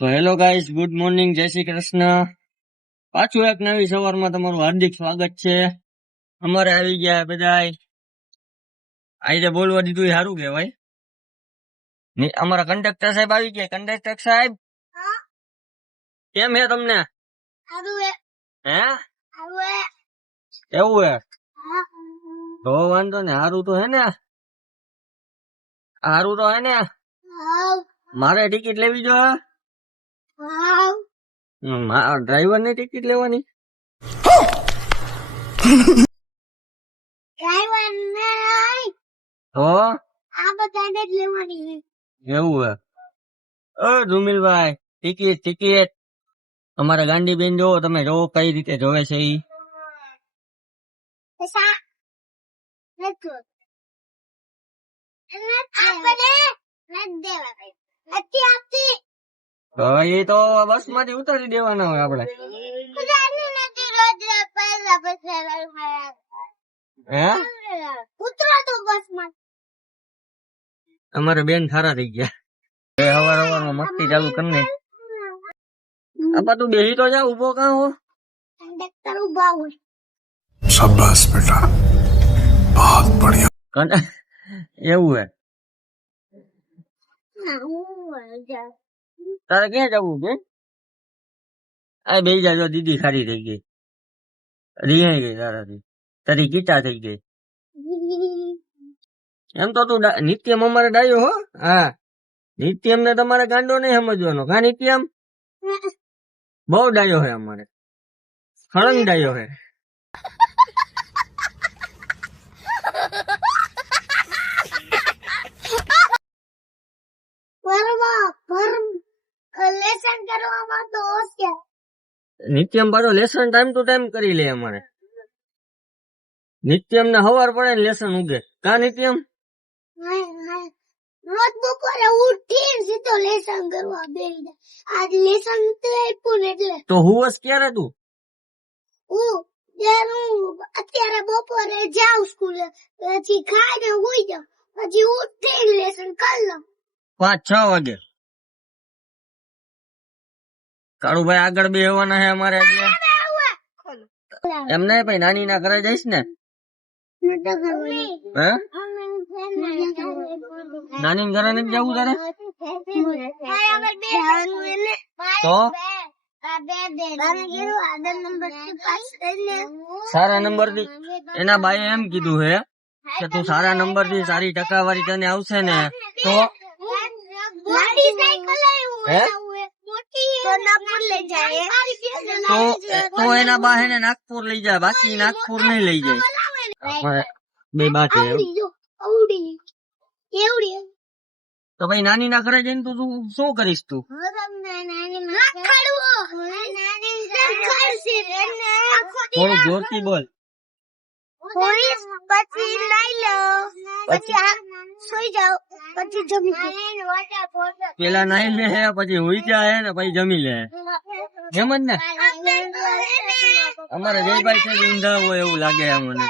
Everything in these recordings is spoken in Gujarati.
તો હેલો ગાઈસ, ગુડ મોર્નિંગ, જય શ્રી કૃષ્ણ. પાછું એક નવી સવારમાં તમારું હાર્દિક સ્વાગત છે. અમારે આવી ગયા બધાય. આજે બોલવા દીધું એ સારું કહેવાય. અમારા કંડક્ટર સાહેબ આવી ગયા. કંડક્ટર સાહેબ કેમ હે તમને? હે એવું હે તો વાંધો ને. સારું તો હે ને? સારું તો હે ને? મારે ટિકિટ લેવી જો. ડ્રાઈવર ની ટિકિટ લેવાની. તો એવું હે? ધુમિલભાઈ, ટિકિટ ટિકિટ. અમારા ગાંડી બેન જોવો, તમે જોવો કઈ રીતે જોવે છે ઈ. એ તો બસ માંથી ઉતારી દેવાના હોય આપડે. અમારે બેન સારા થઈ ગયા. હવાર હવારમાં મસ્તી ચાલુ કરીને. આપા તું બેહી તો જા, ઉભો કાં હો? શાબાશ બેટા, બહુત બઢિયા. એવું હે? તારે ક્યાં જવું છે? આ બે જાજો, દીદી ખારી થઈ ગઈ, રિહાઈ ગઈ તારાથી, તારી ગીતા થઈ ગઈ. એમ તો તું નિત્યમ અમારે ડાયો હો. હા, નિત્યમ ને તમારે ગાંડો નહીં સમજવાનો. કા નિત્યમ બહુ ડાયો હે, અમારે ખળંગ ડાયો હે. નિત્યમ પાછો લેસન ટાઈમ ટુ ટાઈમ કરી લે. અમારે નિત્યમ ને હવાર પડે ને લેસન ઉગે. કા નિત્યમ? રોજ બપોરે ઉઠીને સીધો લેસન કરવા બેસી જાય. આજ લેસન નથી આપ્યું ને એટલે. તો હુંસ ક્યારે તું? હું અત્યારે બપોરે જાઉં સ્કૂલે, પછી ખાઈને હુઈ જાઉં, પછી ઉઠીને લેસન કરી લઉં 5-6 વાગે. કાળુભાઈ આગળ બેહવાના હે અમારે. એમ નહીં ભાઈ, નાની ના ઘરે જઈશ ને? હે? નાની ઘરે નથી જવું તારે? તો સારા નંબર થી એના બાએ એમ કીધું હે કે તું સારા નંબર થી, સારી ટકાવારી તને આવશે ને તો તો એના બા હે ને નાગપુર લઈ જાય, બાકી નાગપુર નહીં લઈ જાય. બે બા છે. તો ભાઈ નાની ના ઘરે જઈને તું શું કરીશ? તું થોડું જોરથી બોલ. પછી નાઈ લો, પછી સુઈ જાવ, પછી જમી. પેલા નાઈ લે હે, પછી હુઈ જાય ને પછી જમી લે. એમ જ ને? અમારે જયભાઈ છે ઊંધા હોય એવું લાગે મને.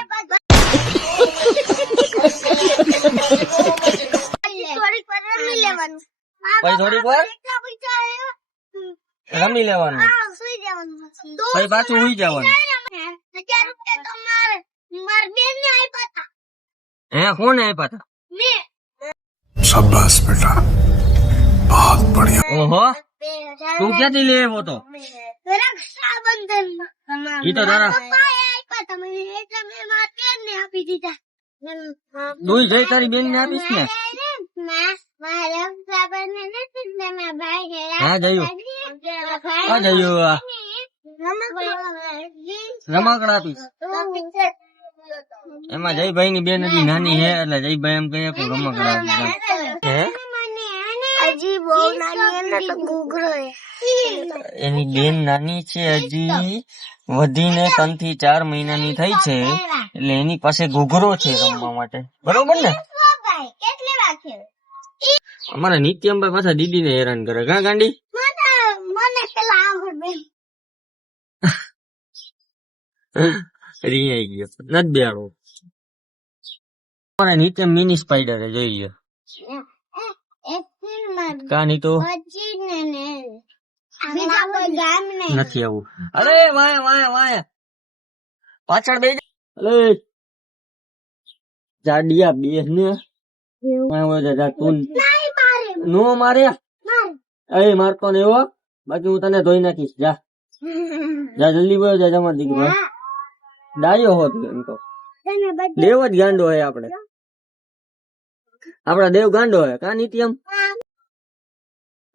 થોડીક વાર રમી લેવાનું, પછી પાછું હુઈ જવાનું. હે, કોને આપ્યા હતા? શાબાશ બેટા, બહુત બઢિયા. ઓહો, તું ક્યાંથી લઈ આવ્યો તો? રક્ષાબંધન ઈ તો તારા આપી દીધા. તું જઈ તારી બેન ને આપીશ ને? હા જયું, હા જયું, રમકડા આપીશ. એમાં જયભાઈ ની બેન હજી નાની હે, એટલે જયભાઈ એમ કહે કે રમકડા આપીશ. હે, એની બેન નાની છે, હજી વધીને 3 થી 4 મહિનાની થઈ છે, એટલે એની પાસે ઘૂઘરો છે રમવા માટે. બરોબર ને? અમારા નિત્યમભાઈ પાછા દીદી ને હેરાન કરે. કા ગાંડી? મને પેલા આવડે રિયાઈ ગયો, નથી બેડો. અમારા નિત્યમ મિની સ્પાઈડર જોઈએ. કા નહીં તો બીજા કોઈ ગામ નહીં. નથી આવું. અરે વાય વાય વાય પાછળ બે અલે જાડિયા બે ને તું નહીં મારે. નો મારે મારે. એ મારતો ને એવો બાકી હું તને ધોઈ નાખીશ જા જા જલ્દી બોલ જા જમા દીકરો હા. ડાયો હોત એમ તો તને બધે દેવ જ ગાંડો હે આપણે આપડા દેવ ગાંડો હે કા નિત્યમ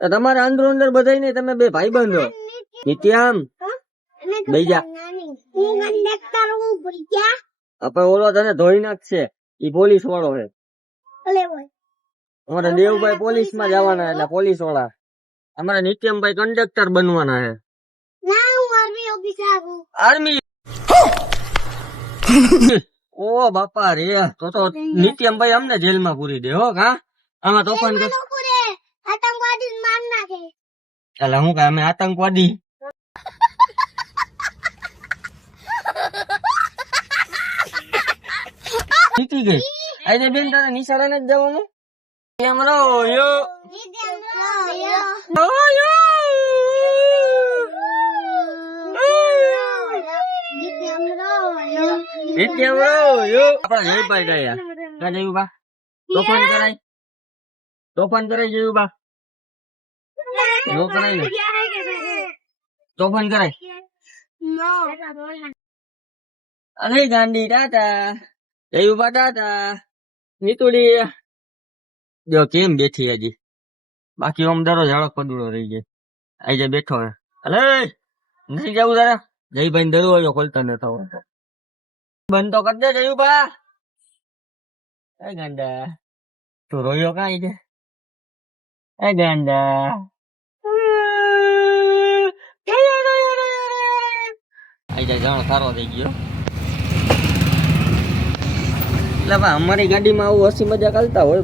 તો તમારા અંદરો અંદર બધાય ને તમે બે ભાઈ બંધો નિત્યમ અને બેહી જા. નાની. હું કંડક્ટર હું ભૂલી ગયા. આપણે ઓલો તને ધોઈ નાખશે ઈ પોલીસ વાળો હે ભલે હોય. અમારા દેવભાઈ પોલીસ માં જવાના એટલે પોલીસ વાળા અમારા નિત્યમભાઈ કંડક્ટર બનવાના હે ના હું આર્મી ઓફિસર છું. આર્મી ઓ બાપા રે તો નિત્યમભાઈ અમને જેલમાં પૂરી દે હો કા આમાં તોફાન કર લોકો રે આતંકવાદી માર નાખે. એટલે હું કે અમે આતંકવાદી જીતી ગઈ આજે બેન તારે નિશાળે નથી જવાનું એમ રહો યો નિત્યમ રહો યો આપડા જયભાઈ ગયા કા જયું બા તોફાન કરાય જયું બા નો કરાય ને તોફાન કરાય અરે ગાંડી ટાટા જયું બા ટાટા નીતુડી જો કેમ બેઠી હજી બાકી આમ દરરોજ હળક પદુડો રહી જાય આજે બેઠો હે અલે નહીં જવું તારે જયભાઈ ને દરવાજો ખોલતા ન થવો બંધ તો કરી દે જયું બા એ ગાંડા તું રોયો કાંઈ છે એ ગાંડા આજે જાણો સારો થઈ ગયો એટલે અમારી ગાડીમાં આવું હસી મજાક હાલતા હોય